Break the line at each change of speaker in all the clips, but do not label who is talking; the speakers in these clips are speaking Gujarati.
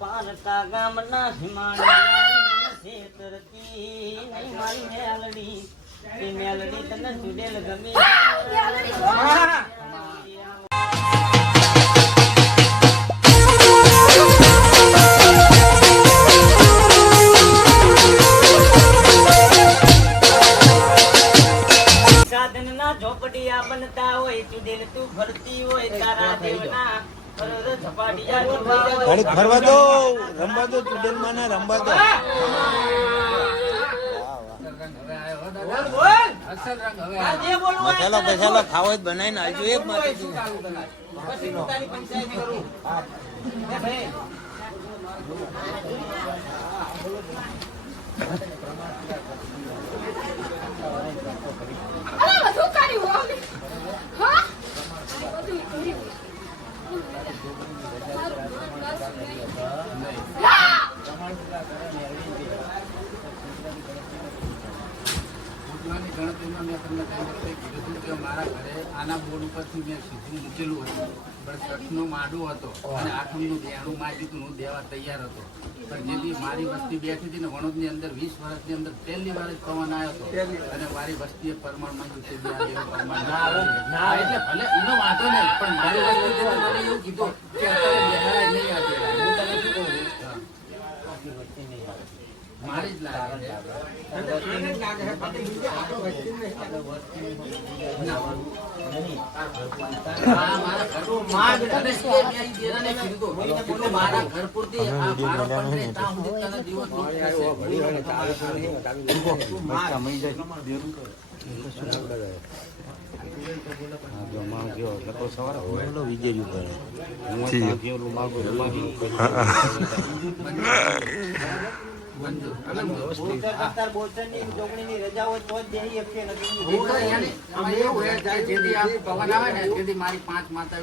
પારકા ગામના હિમાલય ગમે. સાધનના ઝોપડિયા બનતા હોય ચુડેલ તું ભરતી હોય તારા દેવના
ઘડીક ફરવા દો રમવા દો ચુડેલમાં રમવા દો.
મસાલા બોલ
અસલ રંગ હવે
આ જે બોલવું હોય
મસાલો
તને
ખાવો જ બનાવીને આવજો એક માટે
પછી પોતાની પંચાયત કરું હે ભાઈ
અરે બધું કર્યું અમે. હા? બધું કર્યું. હા!
ઉઠવાની ગણતરીમાં મેં તમને કઈ વખતે કીધું કે મારા ઘરે આના બોર્ડ ઉપરથી મેં સીધું મૂકેલું હતું. પણ સઠનો માડો હતો અને આઠમનું દેણું માગ્યું હતું હું દેવા તૈયાર હતો. પણ જેથી મારી વસ્તી બેઠી હતી ને વણોદની અંદર વીસ વર્ષની અંદર પહેલી વાર જ પવન આવ્યો હતો. અને મારી વસ્તીએ પરમાણ માંગ્યું છે એટલે ભલે એનો વાંધો નહીં પણ મારી વસ્તી એવું કીધું કે અત્યારે નહીં આ દેવાય. હું તને શું કહું છું? મારી જ લાગે છે. આ મારા મેં જેથી ને મારી પાંચ માતા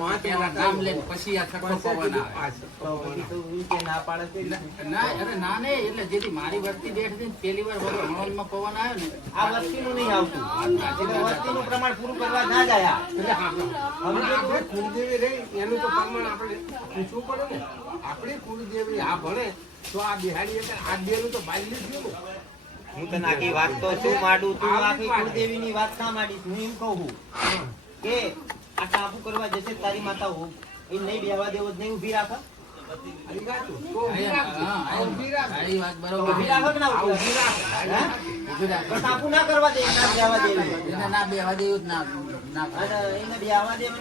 નામ લઈને પછી આ છઠ્ઠો પવન આવે.
તો પછી તું ઈ કે ના પાડે તો ઈ.
ના અરે ના ને એટલે જેથી મારી વસ્તી બેઠી હતી ને પહેલી વાર વગર હળવદમાં પવન આવ્યો ને.
આ વસ્તીનું નહીં આવતું. વસ્તી નું પ્રમાણ પૂરું કરવા ના.
કુળદેવી રહી એનું તો પ્રમાણ આપણે પૂછવું પડે ને. આપણે કુળદેવી આ ભણે. તો આ બિહારી આ બેનું તો થયું
હું તને આખી વાત તો શું માંડું તું? આખી કુળદેવીની વાત ના માંડીશ હું એમ કહું કે આ કાબુ કરવા જશે તારી માતા હું. એ નહીં બેહવા દેવો નહીં ઊભી રાખે.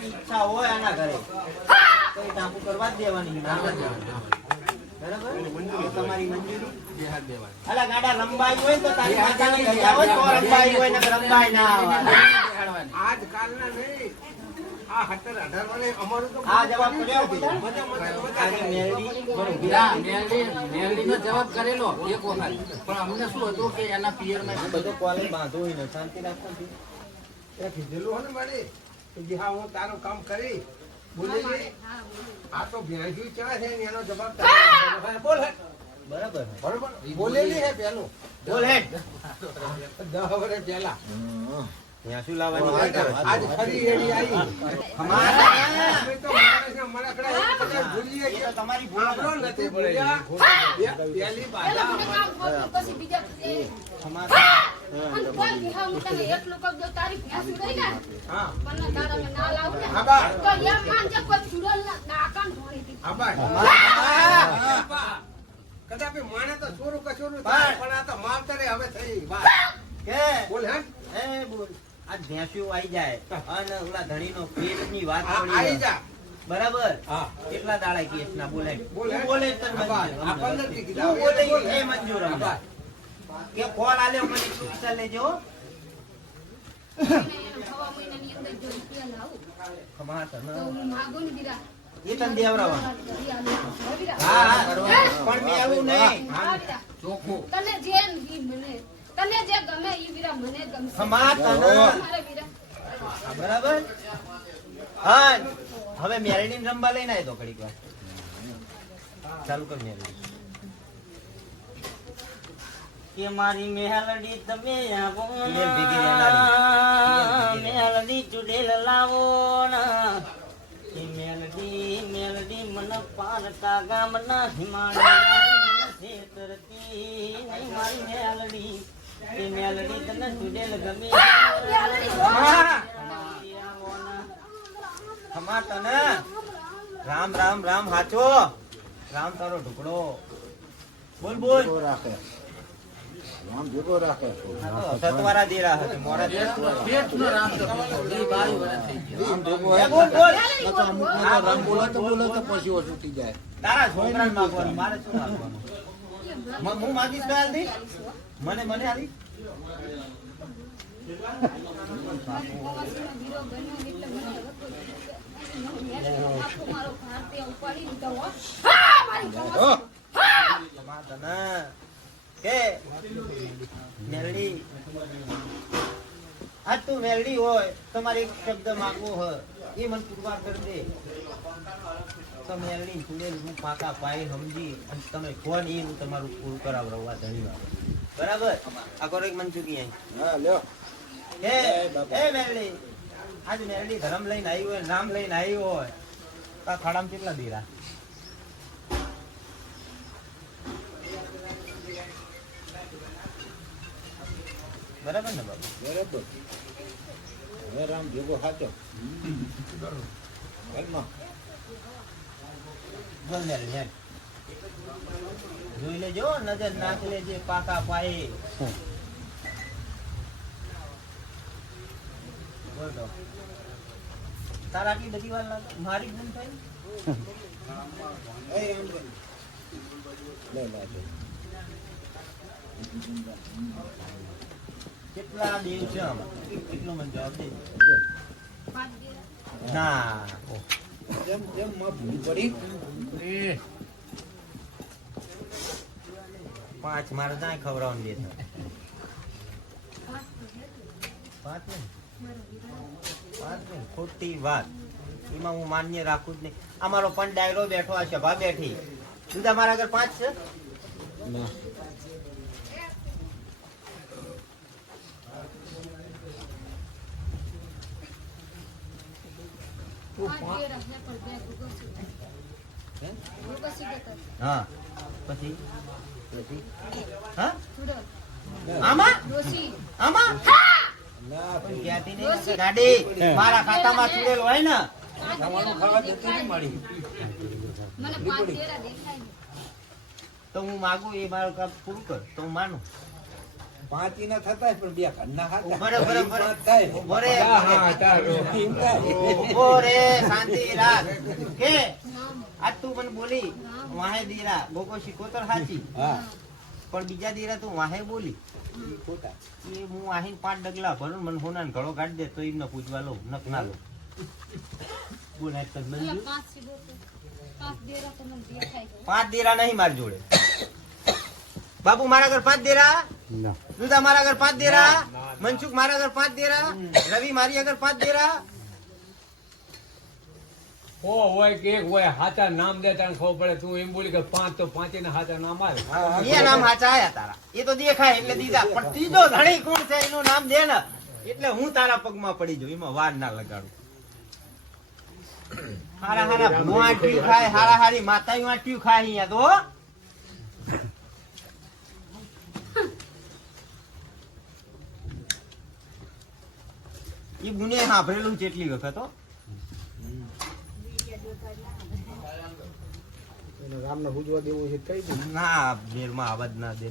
ઈચ્છા હોય આના ઘરે. તો કરવા જ દેવાની. ના કરવા દેવાની. બરાબર? તમારી મંજૂરી? અલા ગાડા રંબાઈ હોય તો તારી માતાની રજા હોય તો રંબાઈ હોય ને રંબાઈ ના આવે
બેહાડવાની
આજકાલના નહીં. આ સત્તર અઢાર વર્ષે અમારું તો
આ જવાબ કર્યો મેલડી
કરેલો એક વખત. પણ અમને શું હતું કે એના પિયરમાં
બધો કોલેજ બાંધો હોય ને શાંતિ રાખો
એ કીધેલું હોય ને મારે કે હા હું તારું કામ કરી બોલી આ તો ભેંસ્યું ચા છે ને એનો જવાબ તારે બોલ હે.
બરાબર
બરોબર? બોલેલી હે પેલું.
બોલ હેડ
દસ વર્ષ પહેલા.
ત્યાં શું લાવવાની?
આજ ફરી એડી આવી. અમે તો માણસને મણકડા એક બધા ભૂલીએ કે
તમારી ભૂલ નથી.
નથી ભૂલ્યા. પહેલી બાધા
મને કામ કર્યું, પછી બીજા એ,
તમારા-
અને કોઈ દી હા હું તને એટલું કહું દઉં, તારી ભેંસ ગઈ ને,
હા.
પણ તારા મેં ના લાવું ને,
હા, બા.
તો એમ માનજે કોઈ ચૂડેલ ના નાકામ ધોળી દીધી.
આભાર. કદાપી માણે તો ચોરું કચોરું થાય, પણ આ તો માવતરે હવે થઈ. વાત.
કે?
બોલ હે
એ બોલ. આ ભેંસ્યું આવી જાય. અને ઓલા ધણીનો પેટની વાત
આ
પડી
આઈ જા.
બરાબર?
હા.
કેટલા દાડા કેસ ના બોલે.
બોલે.
તું બોલે. એ મંજૂર કે કોલ આલ્યો મને શિક્ષા લેજો. એ તને દેવરાવા.
હા
પણ મેં એવું નહીં.
ચોખ્ખું.
તને જે મને. તને જે ગમે ઈ વીરા મને ગમશે.
ખમા તને.
મારે બીરા
બરાબર. હા હવે મેરડીને રમવા લઈને આવ્યો ઘડી ઘડીક વાર. ચાલુ કર મેરડી. કે મારી મેહલડી તમે આવો મેહલડી ચુડેલ લાવો ના. કે મેલડી મેલડી મન પારકા ગામના હિમાલય નહીં મારી મેલડી એ મેલડી તને સુડેલ ગમે. ખમા તને. રામ રામ રામ હાચો. રામ તારો ઢુકડો બોલ બોલ.
રાખે. રામ ભેગો રાખે.
સતવારા દેરા હશે મોરા
પેટનો રામ તો ઈ બાવી વર્ષ થઈ ગયા.
રામ ભેગો
એ બોલ બોલ.
નકર અમુક રામ બોલો તો બોલો તો પછી ઓ છૂટી જાય.
તારા છોકરાને માગવાનું મારે શું માગવાનું? હું માગીશ તો. મને મને આલી. મેલડી. આ તું મેલડી હોય તમારે એક શબ્દ માગવો હોય એ મને પુરવાર કરી દે તમે મેલડી ચૂડેલ હું પાકા પાય સમજી અને તમે કોણ એ હું તમારું પૂરું કરાવડાવવા ધન્યવાદ બરાબર? આ કરો એક મનસુખી અહીં.
હા લ્યો.
હે હે મેરડી. આજ મેરડી ધરમ લઈને આવી હોય નામ લઈને આવી હોય તો આ ખાડામાં કેટલા દીરા? બરાબર ને બાબુ
બરાબર. હવે રામ ભેગો સાચો ઘરમાં
બોલ મેરડી. જોઈ લેજો નજર નાખ લેજે પાકા પાયે. તારા આટલી બધી વાર મારી ગુમ થઈ. કેટલા દેવ છે કેટલો મને જવાબ દે. ના.
જેમ જેમ માં ભૂલ પડી.
પાંચ મારે ત્યાં ખવડાવવાનું
પાંચ
પાંચ નહીં? ખોટી વાત. એમાં હું માન્ય રાખું જ નહીં. અમારો પણ ડાયરો બેઠો આ સભા બેઠી. શું મારા આગળ પાંચ છે?
હે. બે
પછી? હા? આમાં? આમાં? ગાડી. મારા ખાતામાં ચૂડેલ હોય ને. તો હું માગું એ મારું કામ પૂરું કર. તો હું માનું.
પાંચી ના થતા પણ બે ઘરના ખાતા
બરાબર, બરાબર.
પાંચ થાય. ને.
ઊભો રે.
હા, હા, ચાલો. એમ થાય.
ઊભો રે શાંતિ રાખ. કે. આજ તું મને બોલી વાહે દીરા ગોગો શીખોતર હાચી. પણ બીજા દીરા તું વાહે બોલી.
ખોટા
એ હું આહીન પાંચ ડગલા ભરું મને હોના ઘડો કાઢી દે તો એમને પૂજવા લો નક ના લઉં. બોલ આજ તક
પેલા
મંજૂર?
પાંચ સીધો તો. પાંચ દિવસ તો મને દેખાય છે.
પાંચ દેરા નહીં મારી જોડે. બાપુ મારા ઘર પાંચ દેરા? દુધા મારા ઘર પાંચ દેરા? મનસુખ મારા ઘર પાંચ દેરા? રવિ મારી આગળ પાંચ દેરા?
હો હોય કે એક હોય હાચા નામ દે તને ખબર પડે. તું એમ બોલી કે પાંચ તો પાંચ ને હાચા નામ આવે.
એ નામ હાચા આયા તારા. એ તો દેખાય એટલે દીધા. પણ ત્રીજો ધણી કોણ છે? એનું નામ દે ને. એટલે હું તારા પગમાં પડી જઉં. એમાં વાર ના લગાડું. હારા હારા ભૂવા ખાય હારા હારી માતાયું આંટીયું ખાય અહીંયા તો એ ગુને સાંભળેલું છે એટલી વખત હો.
રામને પૂજવા દેવું છે કઈ દે.
ના મેરમાં અવાજ ના દે.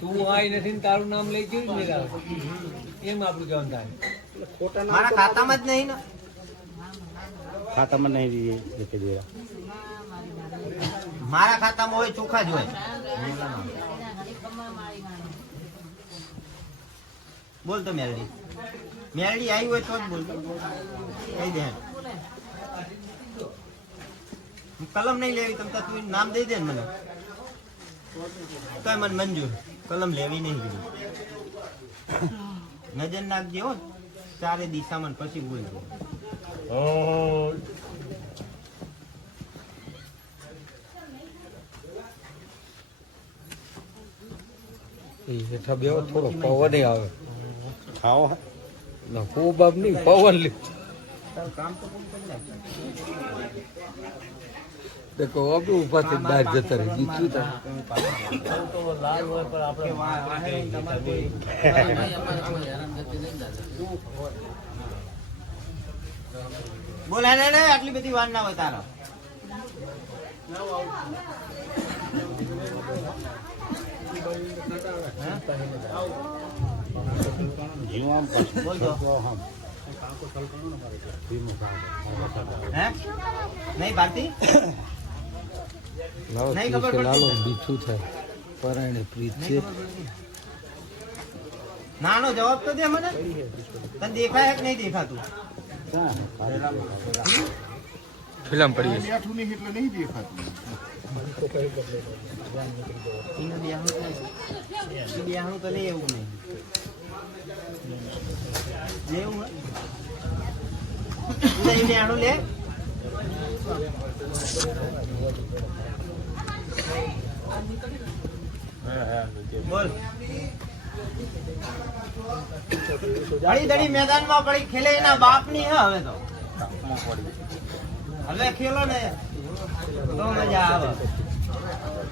તું આઈ નથી ને તારું નામ લઈ ગયું આવે એમ આપણું કહેવાનું થાય.
ખોટા
મારા ખાતામાં જ નહીં ને?
ખાતામાં નહીં દેખે દે
મારા ખાતામાં હોય ચોખા જ હોય. બોલ તો મેલડી. મેલડી આવી હોય તો જ બોલ કહી દે. કલમ નહીં લેવી તમ તાર તું નામ દઈ દે ને મને. તો મને મંજૂર. કલમ લેવી નહીં કીધું. નજર નાખજે હો. ચારે દિશામાં પછી બોલજો.
હેઠા બેવો થોડો પવન આવે.
ખાઓ.
ખૂબ આમ નહીં, પવન.
દેખો, આપણું ઊભા થઈ બહાર રહે
દાદા
બોલ આટલી બધી વાર ના હોય હે નહીં ભારતી
લાલો
પડતી.
થાય પરાયણે પ્રીત છે.
નાનો જવાબ તો દે મને. તને દેખાય કે નહીં દેખાતું?
ફિલ્મ પડી
બેઠું નહીં એટલે નહીં દેખાતું.
બેહાણું તો નહીં એવું નહીં. બોલ. અડી દડી મેદાનમાં પડી ખેલે એના બાપની હે હવે તો. હવે ખેલો ને. તો મજા આવે.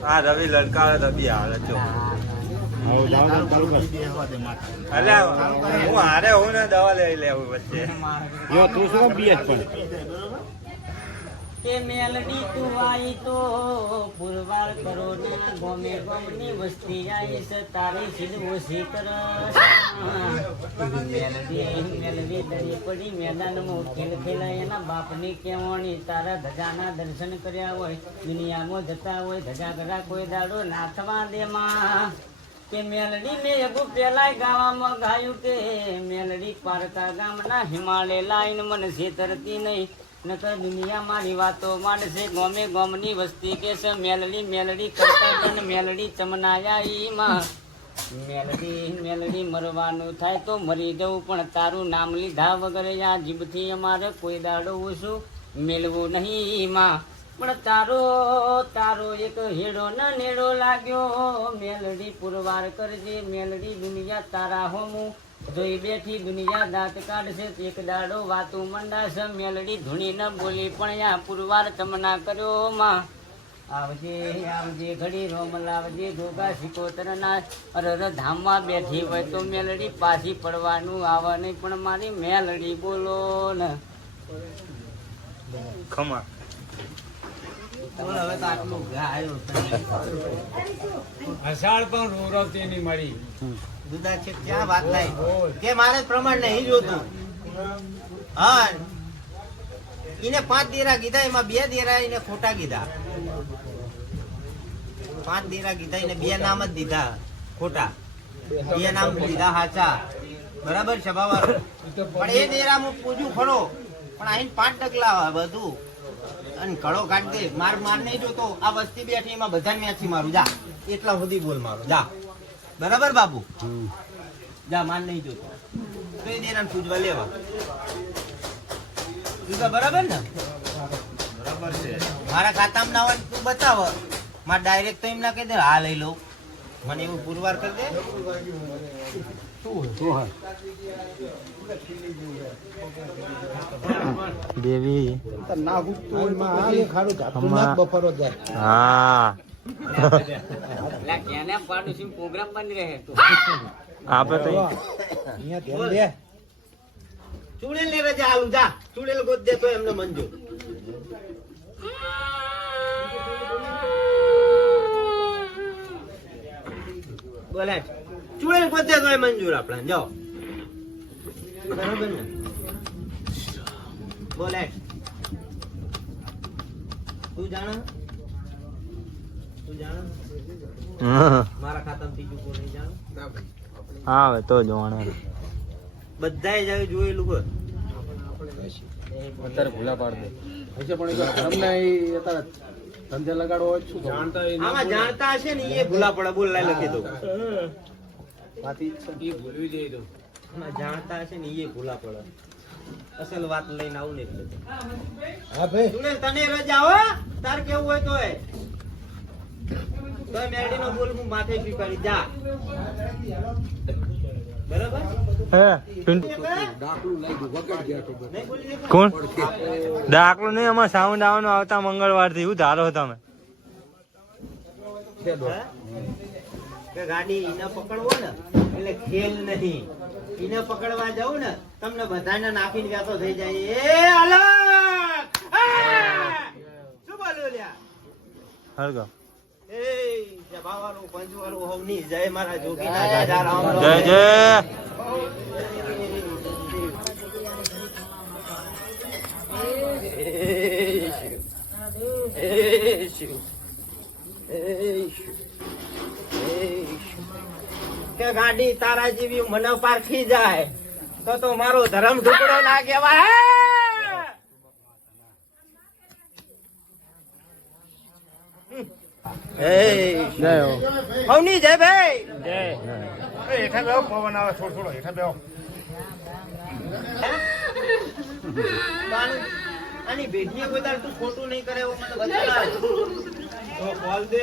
આ રવિ લડકાવે તો બી હાલે જો. હું હારે હું ને દવા લઈ લેવું વચ્ચે.
કે મેલડી તું આઈ તો પુરવાર કરો ના ગોમે ગોમની વસ્તી આઈ છે તારી સીધ ઓછી કરસ મેલડી મેલડી દરી પડી મેદાનમાં ખેલ ખેલાય એના બાપની કેવણી તારા ધજાના દર્શન કર્યા હોય દુનિયામાં જતા હોય ધજા ગડા કોઈ દાડો નાથવા દે માં કે મેલડી મેં એક પેલાય ગાવામાં ગાયું કે મેલડી પારકા ગામના હિમાલય લાઈન મને છેતરતી નહીં. નકર દુનિયા મારી વાતો માનશે, ગોમે ગોમની વસ્તી કે છે. મેલડી મેલડી કરતા જન મેલડી ચમનાયા ઈમાં મેલડી મેલડી મરવાનું થાય તો મરી જવું, પણ તારું નામ લીધા વગર આ જીભથી અમારે કોઈ દાડો ઓછું મેળવું નહીં માં. પણ તારો તારો એક હેડો ન નેડો લાગ્યો. મેલડી પુરવાર કરજે, મેલડી દુનિયા તારા હોમું. જોઈ બેઠી દુનિયા દાંત કાઢશે, એક દાડો વાતું મંડાશે. મેલડી ધૂણી ન બોલી, પણ યા પુરવાર તમના કર્યો માં. આવજે આવજે, ઘડી રોમ લાવજે ધોગા સિકોતર ના અરર ધામમાં બેઠી હોય તો મેલડી પાછી પડવાનું આવે નહીં, પણ મારી મેલડી બોલો ને.
ખમા.
બોલ હવે તો આટલું ગાયો
અષાઢ પણ રોરવતી નહીં મળી.
દુધા છે ક્યાં વાત નહીં કે મારે પ્રમાણ નહીં જોતું. હા. એને પાંચ દેરા કીધા એમાં બે દેરા એને ખોટા કીધા. પાંચ દેરા કીધા એને બે નામ જ દીધા ખોટા. બે નામ દીધા હાચા. બરાબર સભાવાર પણ એ દેરા હું પૂછું ખરો. પણ આઈને પાંચ ટકલા બધું. અને કળો કાઢ દે. માર માર નહીં જોતો. આ વસ્તી બેઠી એમાં બધા મેચી મારું. જા. એટલા સુધી બોલ મારો. જા. બરાબર બાબુ? જા માર નહીં જોતો. તો એ દેરાને પૂજવા લેવા? તો બરાબર ને? મારા ખાતામાં ના હોય તું બતાવ. મારે ડાયરેક્ટ તો એમ ના કહી દે હા લઈ લઉં. મને એવું પુરવાર કરી દે.
દેવી
બફારો જાય
હા.
એટલે કેને પાડું છું પ્રોગ્રામ બની રહે તો.
આપડે તો
અહીંયા ધ્યાન દે
ચૂડેલ ને રજા આલું જા. ચૂડેલ ગોદ દે તો એમને મંજૂર. બોલે ચૂડે પોતે દે તો એ મંજૂર આપણે જો. બરાબર ને? બોલે તું જાણ? તું જાણ? મારા ખાતામાં ત્રીજું કોઈ નહીં જાણ?
આવે તો જોવાનું.
બધાએ જાવી જોયેલું કો
અત્યારે ભૂલા પાડ દે. હશે પણ તમને એ અત્યારે ધંધે લગાડવો હોય શું ખબર?
આમાં જાણતા હશે ને એ ભૂલા પડે બોલ લાઈ લખી દઉં.
વાતી જઈ છે.
આમાં જાણતા હશે ને એ ભૂલા પડે. અસલ વાત લઈને આવું ને એટલે.
હા ભાઈ.
તું તને રજા હો તાર કેવું હોય તોય. તોય મેરડીનો બોલ હું માથે સ્વીકારી જા. બરાબર
ડાકલું
નહીં
કોણ આમાં સાઉન્ડ આવવાનું આવતા મંગળવારથી. એવું ધારો તમે?
કે ગાડી ઈને પકડવો ને એટલે ખેલ નહીં. એને પકડવા જાઉં ને તમને બધાને નાખીને વ્યાતો થઈ જાય. એ અલગ! શું બોલ્યો લ્યા?
હરગો
જય મારા જોગીના રાજા રામ રામ.
જય.
કે ગાડી તારા જેવી મને પારખી જાય તો તો મારો ધર્મ ઢુકડો ના કહેવાય હે
જય હો.
હવની જય ભાઈ.
જય.
તો આનું- આની ભેટીએ કોઈ દાડો તું ખોટું નહીં કરે એવું મને બતાવ.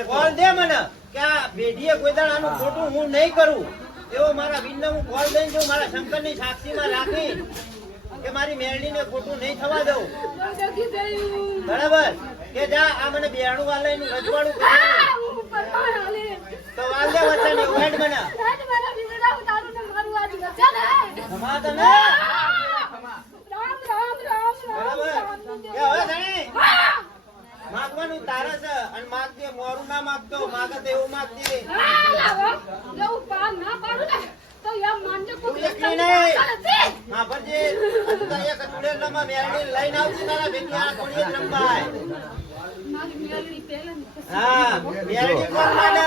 કોલ દે મને કે આ ભેટીએ કોઈ દાડો આનું ખોટું હું નહીં કરું. એવો મારા વીરને હું કોલ દઈને જો મારા શંકરની સાક્ષીમાં રાખી કે મારી મેળણીને ખોટું નહીં થવા દઉં. બરાબર. કે જા આ મને બેહાડું વાલે રજવાડું તો
ઉતારું ને મારું.
ખમા તને
રામ રામ રામ રામ
હવે ધણી માગવાનું તારે છે અને માગજે મોરું ના માગતો માગે તો એવું માગજે
ના પાડું ને, તો માનજો
એકલી નહીં. તું અહીંયા કચુડેલામાં મેરડી લઈને આવતી તારા ભેગી આ કોણીએ જ હા મેરડી કોલ માંડે.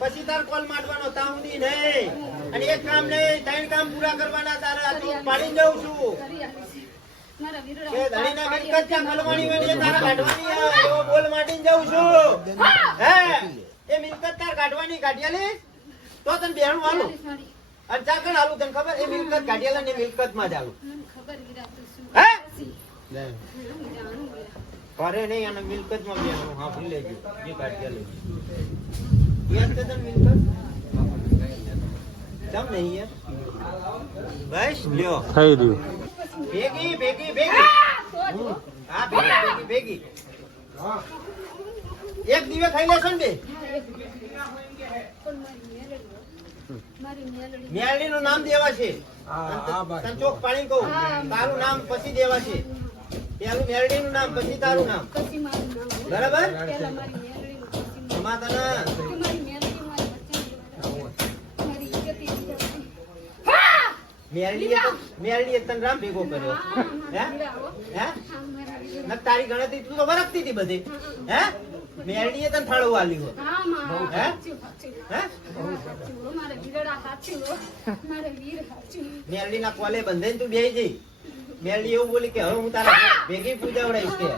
પછી તાર કોલ માંડવાનો તાઉની નહીં. અને એક કામ નહીં ત્રણ કામ પૂરા કરવાના તારા તું પાડી જઉં છું. કે ધણીના મિલકત ક્યાં તારા કાઢવાની એવો બોલ માટીને જાઉં છું. હે! એ મિલકત તાર કાઢવાની કાઢિયાલી તો તને બેહણું હાલું. અને ચાકણ હાલું તને ખબર? એ મિલકત કાઢિયાલા ને મિલકતમાં જ હાલું.
ખબર
હે?
પછી. હું જાણું વીરા.
અરે નહીં અને મિલકતમાં હા ભૂલી લેજો જે કાઢિયાલું યાદ છે તને મિલકત? કેમ નહીં યાર બસ લ્યો.
થઈ રહ્યું.
ભેગી ભેગી ભેગી.
હો.
ભેગી ભેગી ભેગી. એક દીવે ખાઈ લેશો ને
મેલડી હો. મારી મેલડી
મેરડી નું નામ દેવા છે ચોક પાણી કહું. તારું નામ પછી દેવા છે. પેલું મેરડી નું નામ પછી તારું નામ. બરાબર. એમાં તને તને રામ ભેગો કર્યો
હે
હો. તારી ગણતરી તું તો વરખતી હતી બધી હે મેરડીએ તને થાળું આલ્યું.
હા,
હે?
સાચું, સાચું.
હે
હા, સાચું હો. મારા વીરડા સાચું હો. મારા વીર સાચું.
મેરડીના કોલે બંધે તું બેહી જઈ મેરડી એવું બોલી કે હવે હું તારા ભેગી પૂજાવડાઈશ કે.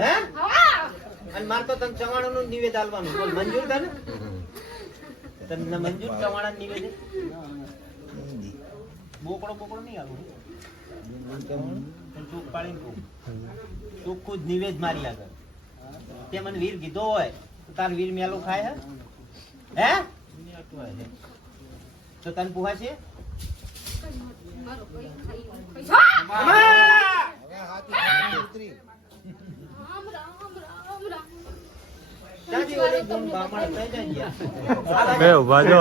હે? અને મારે તો તને ચવાણું નું નિવેદ આલવાનું. બોલ, મંજૂર તને તમને મંજૂર ચવાણા નિવેદ? બોકડો બોકડો નહીં આવું ચૂક પાડીને નિવેદ મારી આગળ. તે મને વીર કીધો હોય, તો તાર વીર મેલું ખાય હે? તો તને પૂછા
બે ઊભા જો.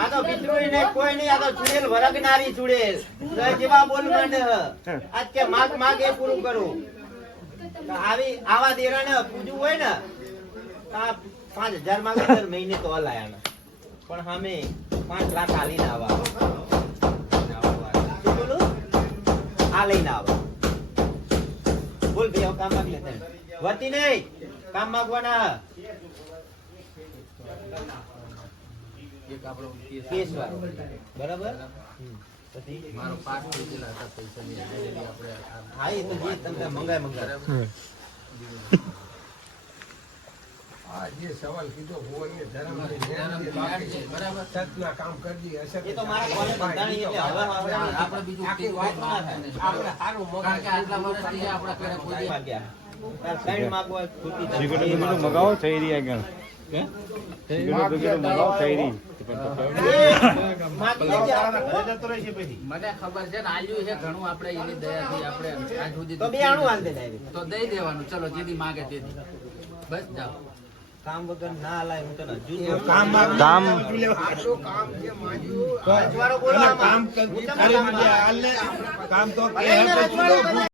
આ તો બિચરોઈ ને કોઈ નહીં, આ તો ચુડેલ વરગનારી ચુડેલ. જેવા બોલ માંડે. આજ કે માગ માગ એ પૂરું કરું. આવી દેરાને પૂજવું હોય ને પાંચ હજાર દર મહિને તો હલાયા પણ સામે પાંચ લાખ આલીને આવા. શું આ લઈને આવા. બોલ ભાઈ કામ માંગ લે વતી નહીં કામ માંગવાના.
કેસ
કેસ વાળો બરાબર હમ. પછી
મારો પાક થઈ ગયેલા હતા પૈસા ની આપણે
હા એ તો જે તમને મંગાય મંગાય.
આ જે સવાલ
મગાવો
થઈ
રહી
મને ખબર છે ને આલ્યું ઘણું આપણે એની દયાથી આપણે આજ સુધી
તો
દઈ દેવાનું. ચલો જેથી માગે તેથી. બસ જાઓ.
કામ વગર ના લાય હું તને હજુ
કામ
કામ
કામ.
છે તો